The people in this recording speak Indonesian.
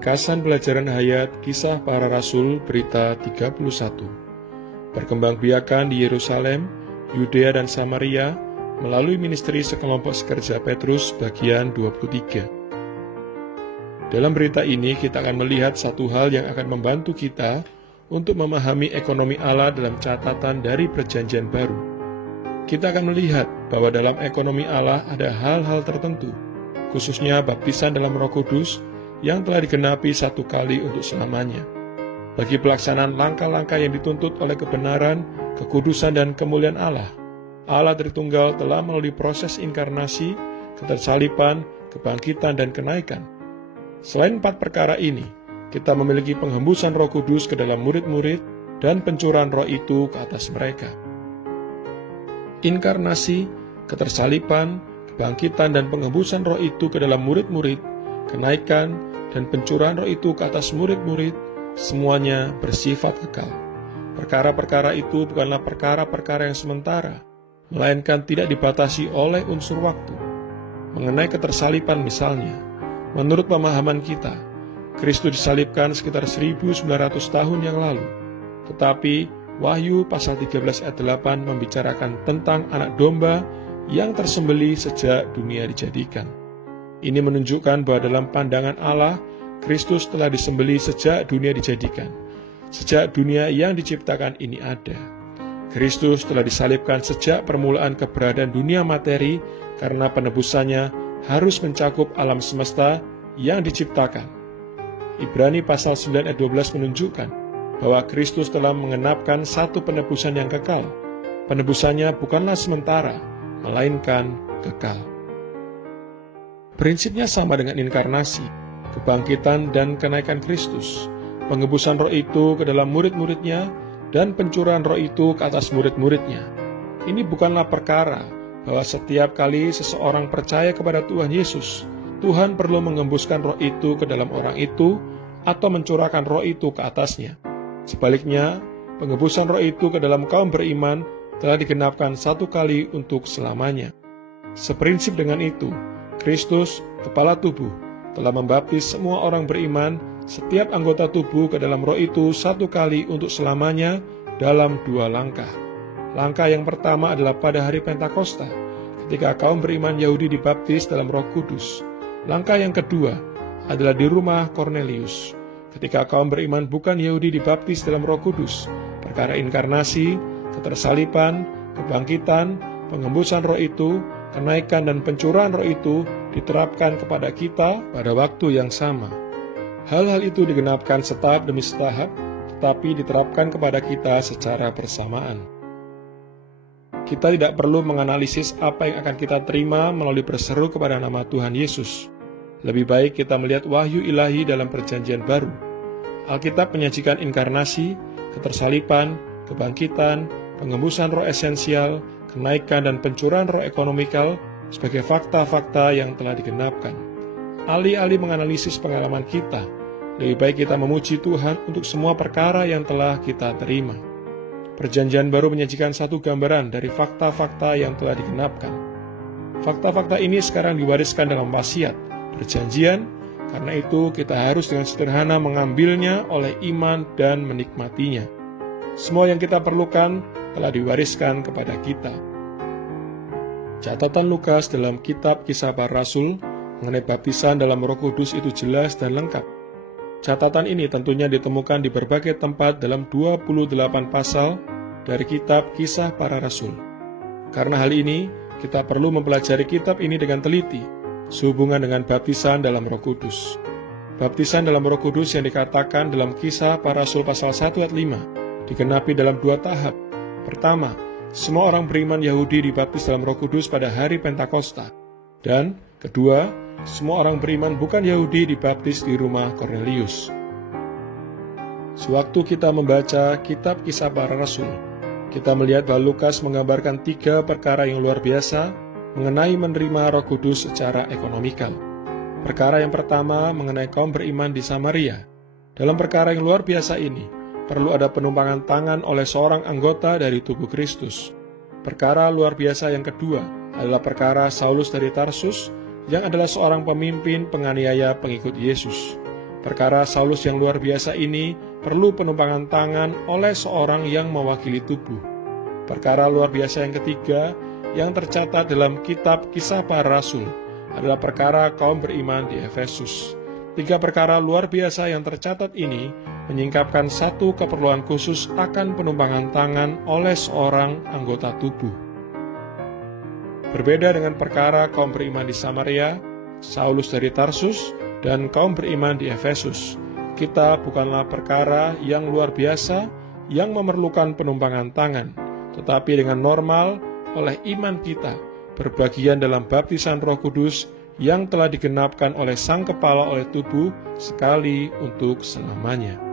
Ringkasan pelajaran hayat Kisah Para Rasul Berita 31. Perkembangbiakan di Yerusalem, Yudea dan Samaria melalui ministry sekelompok sekerja Petrus bagian 23. Dalam berita ini kita akan melihat satu hal yang akan membantu kita untuk memahami ekonomi Allah dalam catatan dari Perjanjian Baru. Kita akan melihat bahwa dalam ekonomi Allah ada hal-hal tertentu, khususnya baptisan dalam Roh Kudus yang telah digenapi satu kali untuk selamanya. Bagi pelaksanaan langkah-langkah yang dituntut oleh kebenaran, kekudusan, dan kemuliaan Allah, Allah Tritunggal telah melalui proses inkarnasi, ketersaliban, kebangkitan, dan kenaikan. Selain 4 perkara ini, kita memiliki penghembusan Roh Kudus ke dalam murid-murid dan pencurahan Roh itu ke atas mereka. Inkarnasi, ketersaliban, kebangkitan, dan penghembusan Roh itu ke dalam murid-murid, kenaikan, dan pencurahan Roh itu ke atas murid-murid, semuanya bersifat kekal. Perkara-perkara itu bukanlah perkara-perkara yang sementara, melainkan tidak dibatasi oleh unsur waktu. Mengenai ketersaliban misalnya, menurut pemahaman kita, Kristus disalibkan sekitar 1900 tahun yang lalu. Tetapi Wahyu pasal 13 ayat 8 membicarakan tentang anak domba yang tersembelih sejak dunia dijadikan. Ini menunjukkan bahwa dalam pandangan Allah, Kristus telah disembelih sejak dunia dijadikan. Sejak dunia yang diciptakan ini ada. Kristus telah disalibkan sejak permulaan keberadaan dunia materi karena penebusannya harus mencakup alam semesta yang diciptakan. Ibrani pasal 9 ayat 12 menunjukkan bahwa Kristus telah mengenapkan satu penebusan yang kekal. Penebusannya bukanlah sementara, melainkan kekal. Prinsipnya sama dengan inkarnasi, kebangkitan dan kenaikan Kristus, pengebusan Roh itu ke dalam murid-muridnya, dan pencurahan Roh itu ke atas murid-muridnya. Ini bukanlah perkara bahwa setiap kali seseorang percaya kepada Tuhan Yesus, Tuhan perlu mengembuskan Roh itu ke dalam orang itu, atau mencurahkan Roh itu ke atasnya. Sebaliknya, pengebusan Roh itu ke dalam kaum beriman telah digenapkan satu kali untuk selamanya. Seprinsip dengan itu, Kristus, kepala tubuh, telah membaptis semua orang beriman, setiap anggota tubuh ke dalam Roh itu satu kali untuk selamanya dalam 2 langkah. Langkah yang pertama adalah pada hari Pentakosta, ketika kaum beriman Yahudi dibaptis dalam Roh Kudus. Langkah yang kedua adalah di rumah Kornelius, ketika kaum beriman bukan Yahudi dibaptis dalam Roh Kudus. Perkara inkarnasi, ketersaliban, kebangkitan, pengembusan Roh itu, kenaikan dan pencurahan Roh itu diterapkan kepada kita pada waktu yang sama. Hal-hal itu digenapkan setahap demi setahap, tetapi diterapkan kepada kita secara bersamaan. Kita tidak perlu menganalisis apa yang akan kita terima melalui berseru kepada nama Tuhan Yesus. Lebih baik kita melihat wahyu ilahi dalam Perjanjian Baru. Alkitab menyajikan inkarnasi, ketersaliban, kebangkitan, pengembusan Roh esensial, kenaikan dan pencurahan Roh ekonomikal sebagai fakta-fakta yang telah digenapkan. Alih-alih menganalisis pengalaman kita, lebih baik kita memuji Tuhan untuk semua perkara yang telah kita terima. Perjanjian Baru menyajikan satu gambaran dari fakta-fakta yang telah digenapkan. Fakta-fakta ini sekarang diwariskan dalam wasiat, perjanjian, karena itu kita harus dengan sederhana mengambilnya oleh iman dan menikmatinya. Semua yang kita perlukan telah diwariskan kepada kita. Catatan Lukas dalam kitab Kisah Para Rasul mengenai baptisan dalam Roh Kudus itu jelas dan lengkap. Catatan ini tentunya ditemukan di berbagai tempat dalam 28 pasal dari kitab Kisah Para Rasul. Karena hal ini, kita perlu mempelajari kitab ini dengan teliti, sehubungan dengan baptisan dalam Roh Kudus. Baptisan dalam Roh Kudus yang dikatakan dalam Kisah Para Rasul pasal 1 ayat 5 digenapi dalam 2 tahap. Pertama, semua orang beriman Yahudi dibaptis dalam Roh Kudus pada hari Pentakosta. Dan kedua, semua orang beriman bukan Yahudi dibaptis di rumah Kornelius. Sewaktu kita membaca kitab Kisah Para Rasul, kita melihat bahwa Lukas menggambarkan 3 perkara yang luar biasa mengenai menerima Roh Kudus secara ekonomikal. Perkara yang pertama mengenai kaum beriman di Samaria. Dalam perkara yang luar biasa ini, perlu ada penumpangan tangan oleh seorang anggota dari tubuh Kristus. Perkara luar biasa yang kedua adalah perkara Saulus dari Tarsus yang adalah seorang pemimpin penganiaya pengikut Yesus. Perkara Saulus yang luar biasa ini perlu penumpangan tangan oleh seorang yang mewakili tubuh. Perkara luar biasa yang ketiga yang tercatat dalam kitab Kisah Para Rasul adalah perkara kaum beriman di Efesus. 3 perkara luar biasa yang tercatat ini menyingkapkan satu keperluan khusus akan penumpangan tangan oleh seorang anggota tubuh. Berbeda dengan perkara kaum beriman di Samaria, Saulus dari Tarsus, dan kaum beriman di Efesus, kita bukanlah perkara yang luar biasa yang memerlukan penumpangan tangan, tetapi dengan normal oleh iman kita berbagian dalam baptisan Roh Kudus yang telah digenapkan oleh Sang Kepala oleh tubuh sekali untuk selamanya.